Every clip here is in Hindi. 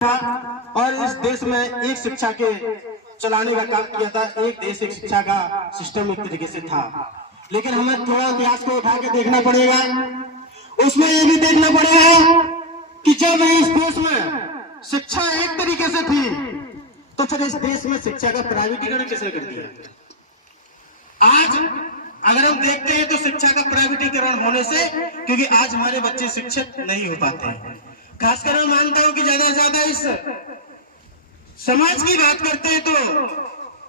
था और इस देश में एक शिक्षा के चलाने का काम किया था। एक देश एक शिक्षा का सिस्टम एक तरीके से था, लेकिन हमें थोड़ा इतिहास को उठा के देखना पड़ेगा। उसमें ये भी देखना पड़ेगा कि जब इस देश में शिक्षा एक तरीके से थी तो फिर इस देश में शिक्षा का प्राइवेटीकरण किसने कर दिया। आज अगर हम देखते हैं तो शिक्षा का प्राइवेटीकरण होने से, क्योंकि आज हमारे बच्चे शिक्षित नहीं हो पाते हैं। खासकर मैं मानता हूं कि ज्यादा से ज्यादा इस समाज की बात करते हैं तो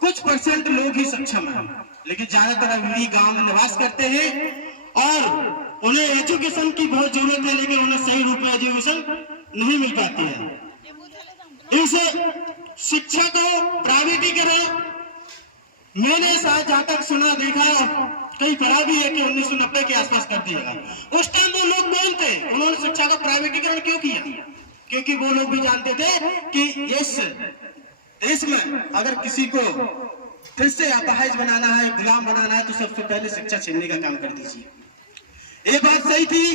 कुछ परसेंट लोग ही सक्षम हैं, लेकिन ज्यादातर अभी गांव में निवास करते हैं और उन्हें एजुकेशन की बहुत जरूरत है, लेकिन उन्हें सही रूप में एजुकेशन नहीं मिल पाती है। इस शिक्षा को प्राइवेटीकरण मैंने शायद जहां तक सुना देखा कई पढ़ा भी है कि 1990 के आसपास कर दिया। उस टाइम वो लोग कौन थे, उन्होंने शिक्षा का प्राइवेटीकरण क्यों किया? क्योंकि वो लोग भी जानते थे कि इस देश में अगर किसी को फिर से अपाहिज बनाना है, गुलाम बनाना है, तो सबसे पहले शिक्षा छीनने का काम कर दीजिए। ये बात सही थी।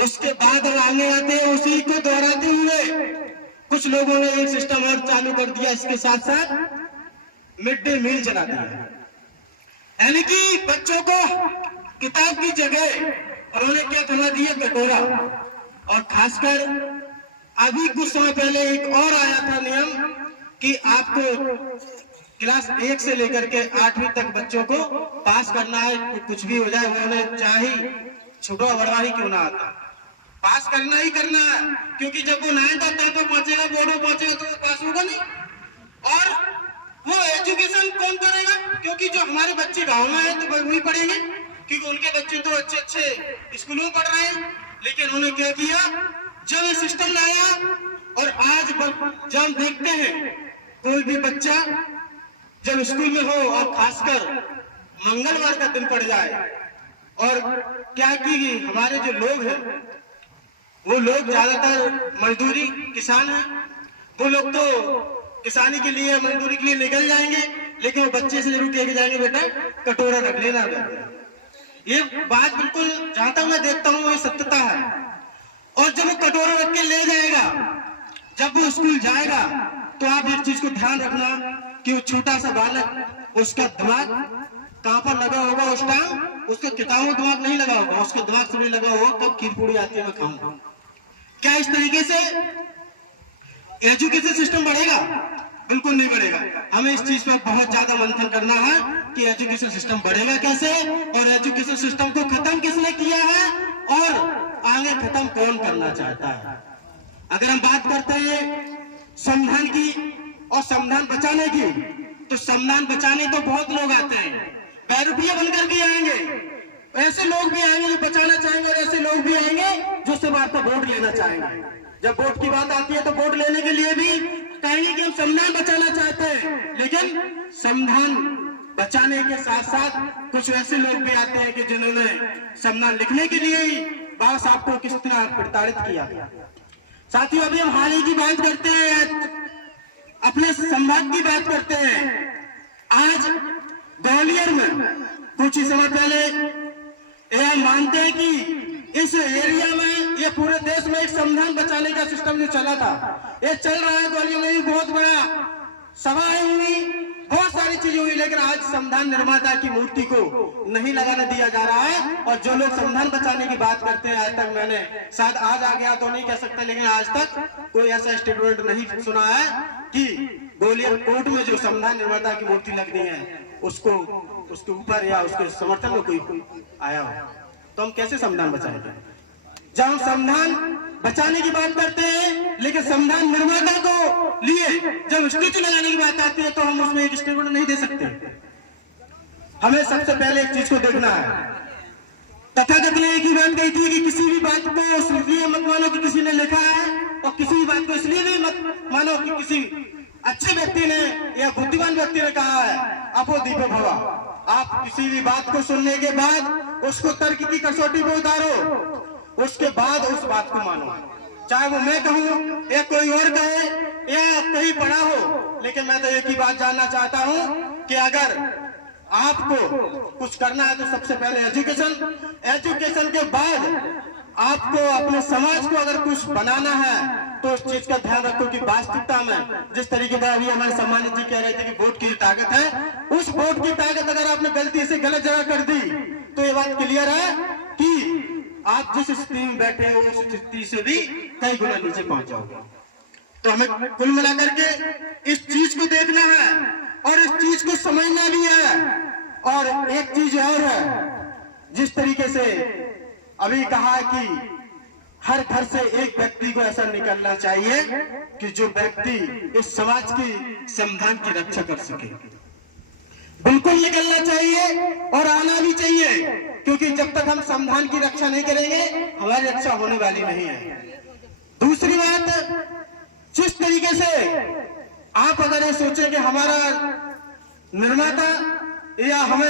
उसके बाद आगे आते उसी को दोहराते हुए कुछ लोगों ने एक सिस्टम और चालू कर दिया। इसके साथ साथ मिड डे मील चला दिया, यानी कि बच्चों को किताब की जगह उन्होंने क्या खिला दिया, कटोरा। और खासकर अभी कुछ समय पहले एक और आया था नियम कि आपको क्लास 1 से लेकर के 8वीं तक बच्चों को पास करना है, कुछ भी हो जाए, उन्होंने चाहे छोटा बड़ा ही क्यों ना आता, पास करना ही करना है। क्योंकि जब वो 9th तक पहुंचेगा, बोर्ड में पहुंचेगा तो वो पास होगा नहीं। और वो एजुकेशन कौन करेगा? क्योंकि जो हमारे बच्चे गांव में हैं तो वही पढ़ेंगे, क्योंकि उनके बच्चे तो अच्छे अच्छे स्कूलों में पढ़ रहे हैं। लेकिन उन्होंने क्या किया, जब ये सिस्टम लाया और आज जब हम देखते हैं कोई भी बच्चा जब स्कूल में हो और खासकर मंगलवार का दिन पड़ जाए, और क्या कि हमारे जो लोग हैं वो लोग ज्यादातर मजदूरी किसान हैं, वो लोग तो किसानी के लिए मजदूरी के लिए निकल जाएंगे, लेकिन वो बच्चे से जरूर कह के जाएंगे बेटा कटोरा रख लेना। ये बात बिल्कुल जहां तक मैं देखता हूँ ये सत्यता है। और जब वो कटोरा रख के ले जाएगा, जब वो स्कूल जाएगा, तो आप एक चीज को ध्यान रखना कि वो छोटा सा बालक, उसका दिमाग कहां पर लगा होगा उस टाइम, उसके किताबों दिमाग नहीं लगा होगा, उसका दिमाग से नहीं लगा होगा कब खीर पूड़ी आती है मैं खाऊंगा। क्या इस तरीके से एजुकेशन सिस्टम बढ़ेगा? बिल्कुल नहीं बढ़ेगा। हमें इस चीज पर बहुत ज्यादा मंथन करना है कि एजुकेशन सिस्टम बढ़ेगा कैसे, और एजुकेशन सिस्टम को खत्म किसने किया है और आगे खत्म कौन करना चाहता है। अगर हम बात करते हैं संविधान की और संविधान बचाने की, तो संविधान बचाने तो बहुत लोग आते हैं, बैरुपिया बनकर भी आएंगे, ऐसे लोग भी आएंगे जो बचाना चाहेंगे, और ऐसे लोग भी आएंगे जो सिर्फ आपका वोट लेना चाहेंगे। जब वोट की बात आती है तो वोट लेने के लिए भी कहेंगे कि हम संविधान बचाना चाहते हैं, लेकिन संविधान बचाने के साथ साथ कुछ ऐसे लोग भी आते हैं कि जिन्होंने संविधान लिखने के लिए ही बाबा साहब को किस तरह प्रताड़ित किया। साथियों, अभी हम हाल ही की बात करते हैं, अपने संभाग की बात करते हैं। आज ग्वालियर में कुछ ही समय पहले यह मानते हैं कि इस एरिया में, ये पूरे देश में एक संविधान बचाने का सिस्टम जो चला था, ये चल रहा है। ग्वालियर में भी बहुत बड़ा सभाएं हुई, बहुत सारी चीजें हुई, लेकिन आज संविधान निर्माता की मूर्ति को नहीं लगाने दिया जा रहा है। और जो लोग संविधान बचाने की बात करते हैं, आज तक मैंने, शायद आज आ गया तो नहीं कह सकता, लेकिन आज तक कोई ऐसा स्टेटमेंट नहीं सुना है कि ग्वालियर कोर्ट में जो संविधान निर्माता की मूर्ति लग रही है उसको, उसके ऊपर या उसके समर्थन में कोई आया हो। तो हम कैसे संविधान बचाएंगे? जब हम संविधान बचाने की बात करते हैं, लेकिन संविधान निर्माता को लिए जब स्टेचू लगाने की बात आती है तो हम उसमें एक स्टेटमेंट नहीं दे सकते। हमें सबसे पहले एक चीज को देखना है। तथागत ने एक ही बात कही थी कि किसी भी बात को इसलिए मत मानो कि किसी ने लिखा है, और किसी भी बात को इसलिए भी मत मानो कि किसी अच्छे व्यक्ति ने या बुद्धिमान व्यक्ति ने कहा है। अपो दीपो भवा। आप किसी भी बात को सुनने के बाद उसको तर्क की कसौटी पर उतारो, उसके बाद उस बात को मानो, चाहे वो मैं कहूं या कोई और कहे या कहीं पढ़ा हो। लेकिन मैं तो एक ही बात जानना चाहता हूं कि अगर आपको कुछ करना है तो सबसे पहले एजुकेशन के बाद आपको अपने समाज को अगर कुछ बनाना है तो इस चीज का ध्यान रखो कि वास्तविकता में जिस तरीके से अभी हमारे सम्मानित जी कह रहे थे कि वोट की ताकत है, उस वोट की ताकत अगर आपने गलती से गलत जगह कर दी तो ये बात क्लियर है कि आप जिस स्थिति में बैठे हो उस स्थिति से भी कई गुना नीचे पहुंच जाओगे। तो हमें कुल मिलाकर के इस चीज को देखना है और इस चीज को समझना भी है। और एक चीज और है, जिस तरीके से अभी कहा है कि हर घर से एक व्यक्ति को ऐसा निकलना चाहिए कि जो व्यक्ति इस समाज की संविधान की रक्षा कर सके, बिल्कुल निकलना चाहिए और आना भी चाहिए, क्योंकि जब तक हम संविधान की रक्षा नहीं करेंगे हमारी रक्षा होने वाली नहीं है। दूसरी बात, जिस तरीके से आप अगर ये सोचे कि हमारा निर्माता या हमें